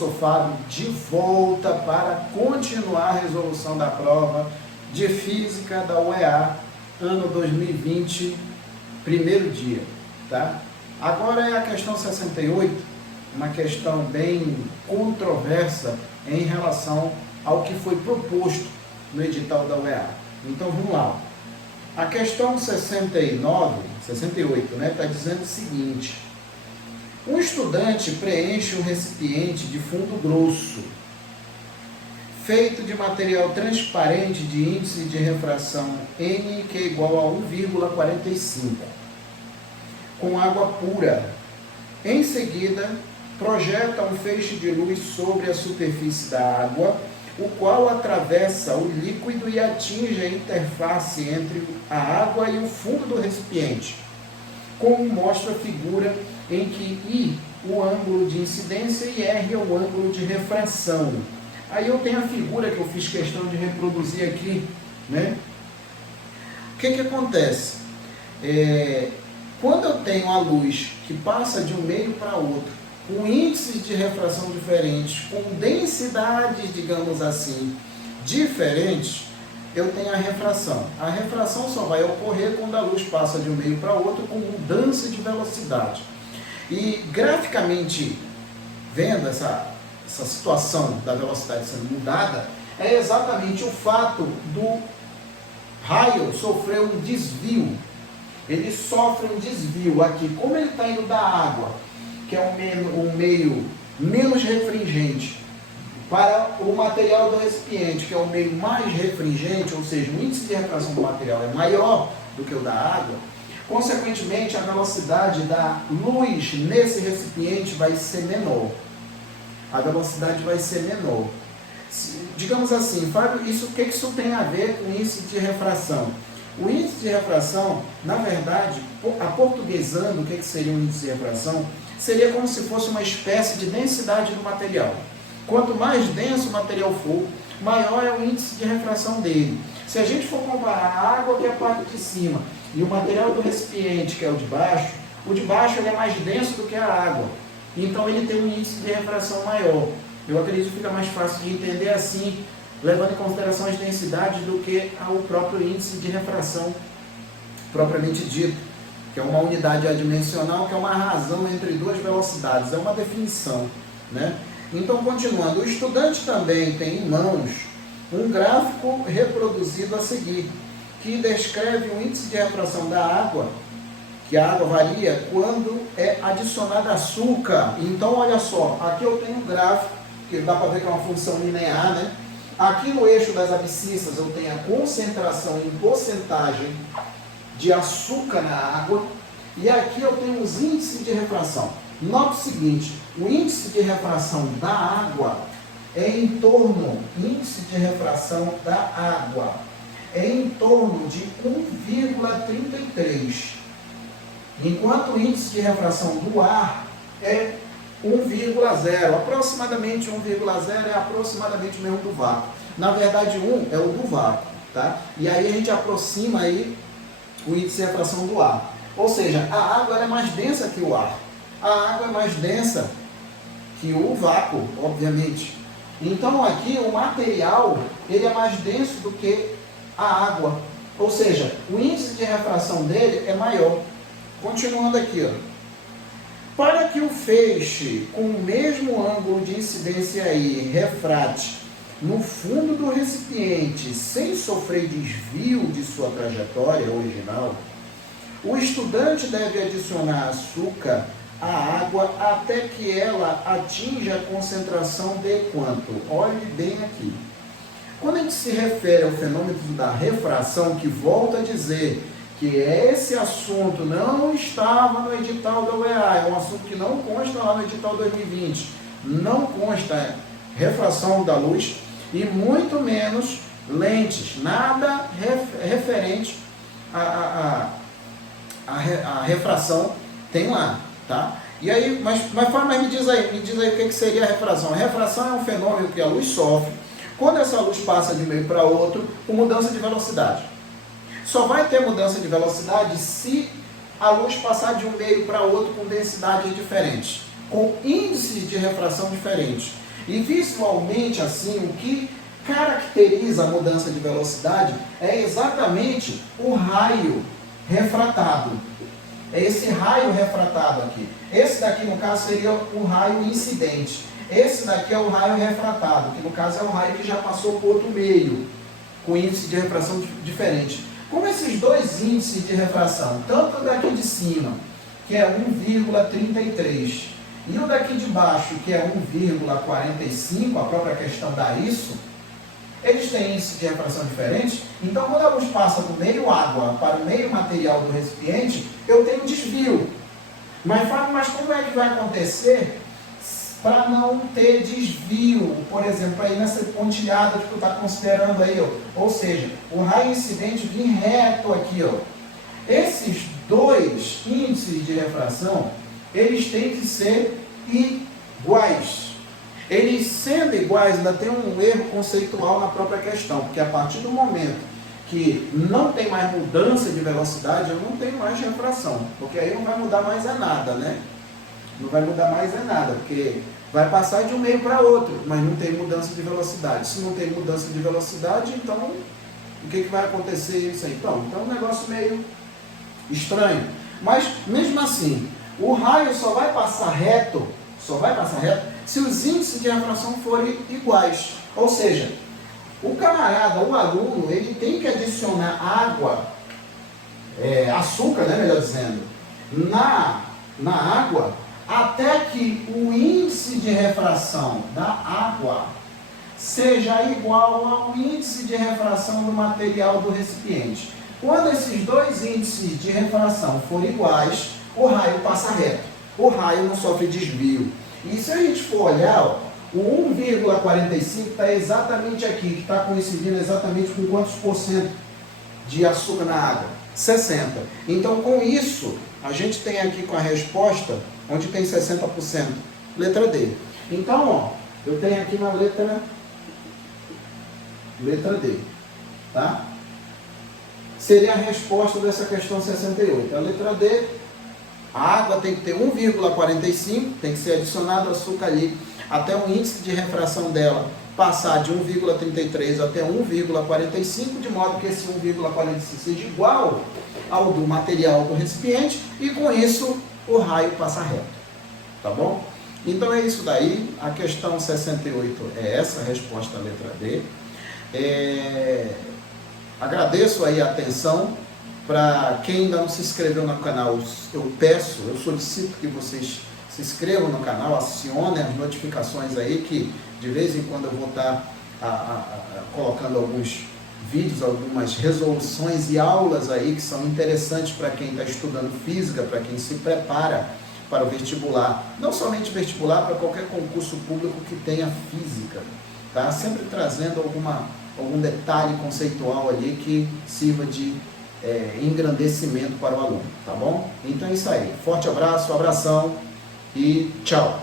professor Fábio de volta para continuar a resolução da prova de Física da UEA, ano 2020, primeiro dia, tá? Agora é a questão 68, uma questão bem controversa em relação ao que foi proposto no edital da UEA. Então vamos lá. A questão 68, né, está dizendo o seguinte: um estudante preenche um recipiente de fundo grosso, feito de material transparente de índice de refração N, que é igual a 1,45, com água pura. Em seguida, projeta um feixe de luz sobre a superfície da água, o qual atravessa o líquido e atinge a interface entre a água e o fundo do recipiente, como mostra a figura em que I, o ângulo de incidência, e R é o ângulo de refração. Aí eu tenho a figura que eu fiz questão de reproduzir aqui, né? O que acontece? Quando eu tenho a luz que passa de um meio para outro, com índices de refração diferentes, com densidades, digamos assim, diferentes, eu tenho a refração. A refração só vai ocorrer quando a luz passa de um meio para outro com mudança de velocidade. E graficamente, vendo essa situação da velocidade sendo mudada, é exatamente o fato do raio sofrer um desvio. Ele sofre um desvio aqui. Como ele está indo da água, que é um meio menos refringente, para o material do recipiente, que é o meio mais refringente, ou seja, o índice de refração do material é maior do que o da água, consequentemente a velocidade da luz nesse recipiente vai ser menor. A velocidade vai ser menor. Digamos assim, Fábio, o que isso tem a ver com o índice de refração? O índice de refração, na verdade, aportuguesando, o que seria um índice de refração? Seria como se fosse uma espécie de densidade do material. Quanto mais denso o material for, maior é o índice de refração dele. Se a gente for comparar a água, que é a parte de cima, e o material do recipiente, que é o de baixo ele é mais denso do que a água. Então ele tem um índice de refração maior. Eu acredito que fica mais fácil de entender assim, levando em consideração as densidades, do que o próprio índice de refração propriamente dito, que é uma unidade adimensional, que é uma razão entre duas velocidades, é uma definição, né? Então, continuando, o estudante também tem em mãos um gráfico reproduzido a seguir, que descreve o índice de refração da água, que a água varia quando é adicionado açúcar. Então, olha só, aqui eu tenho um gráfico, que dá para ver que é uma função linear, né? Aqui no eixo das abscissas eu tenho a concentração em porcentagem de açúcar na água, e aqui eu tenho os índices de refração. Note o seguinte, o índice de refração da água é em torno, de 1,33, enquanto o índice de refração do ar é 1,0, aproximadamente 1,0 é aproximadamente o mesmo do vácuo. Na verdade, 1 é o do vácuo, tá? E aí a gente aproxima aí o índice de refração do ar. Ou seja, a água ela é mais densa que o ar. A água é mais densa que o vácuo, obviamente. Então aqui o material ele é mais denso do que a água. Ou seja, o índice de refração dele é maior. Continuando aqui, ó. Para que o feixe com o mesmo ângulo de incidência aí refrate no fundo do recipiente sem sofrer desvio de sua trajetória original, o estudante deve adicionar açúcar à água até que ela atinja a concentração de quanto? Olhe bem aqui. Quando a gente se refere ao fenômeno da refração, que volta a dizer que esse assunto não estava no edital da UEA, é um assunto que não consta lá no edital 2020, não consta refração da luz e muito menos lentes, nada referente à refração tem lá, tá? E aí, mas me diz aí o que seria a refração. A refração é um fenômeno que a luz sofre quando essa luz passa de um meio para outro com mudança de velocidade. Só vai ter mudança de velocidade se a luz passar de um meio para outro com densidades diferentes, com índices de refração diferentes. E visualmente assim, o que caracteriza a mudança de velocidade é exatamente o raio refratado. É esse raio refratado aqui. Esse daqui, no caso, seria o raio incidente. Esse daqui é o raio refratado, que no caso é o raio que já passou por outro meio, com índice de refração diferente. Como esses dois índices de refração, tanto o daqui de cima, que é 1,33, e o daqui de baixo, que é 1,45, a própria questão dá isso, eles têm índice de refração diferente, então quando a luz passa do meio água para o meio material do recipiente, eu tenho desvio. Mas como é que vai acontecer para não ter desvio? Por exemplo, aí nessa pontilhada que tu está considerando aí, ó, ou seja, o raio incidente vir reto aqui, ó. Esses dois índices de refração, eles têm que ser iguais. Eles sendo iguais, ainda tem um erro conceitual na própria questão, porque a partir do momento que não tem mais mudança de velocidade, eu não tenho mais refração, porque aí não vai mudar mais é nada, né? Não vai mudar mais é nada, porque vai passar de um meio para outro, mas não tem mudança de velocidade. Se não tem mudança de velocidade, então o que vai acontecer isso aí? Então é um negócio meio estranho. Mas mesmo assim, o raio só vai passar reto se os índices de refração forem iguais. Ou seja, o camarada, o aluno, ele tem que adicionar água, açúcar, né, melhor dizendo, na água, até que o índice de refração da água seja igual ao índice de refração do material do recipiente. Quando esses dois índices de refração forem iguais, o raio passa reto. O raio não sofre desvio. E se a gente for olhar, ó, o 1,45 está exatamente aqui, que está coincidindo exatamente com quantos por cento de açúcar na água? 60%. Então, com isso, a gente tem aqui com a resposta, onde tem 60%, letra D. Então, ó, eu tenho aqui na letra D, tá? Seria a resposta dessa questão 68. A letra D, a água tem que ter 1,45, tem que ser adicionado açúcar ali, até o índice de refração dela passar de 1,33 até 1,45, de modo que esse 1,45 seja igual ao do material do recipiente, e com isso o raio passa reto. Tá bom? Então é isso daí, a questão 68 é essa, a resposta à letra D. Agradeço aí a atenção. Para quem ainda não se inscreveu no canal, eu solicito que vocês se inscrevam no canal, acionem as notificações aí, que de vez em quando eu vou estar colocando alguns vídeos, algumas resoluções e aulas aí que são interessantes para quem está estudando física, para quem se prepara para o vestibular. Não somente vestibular, para qualquer concurso público que tenha física, tá? Sempre trazendo algum detalhe conceitual ali que sirva de engrandecimento para o aluno, tá bom? Então é isso aí. Forte abraço, abração e tchau!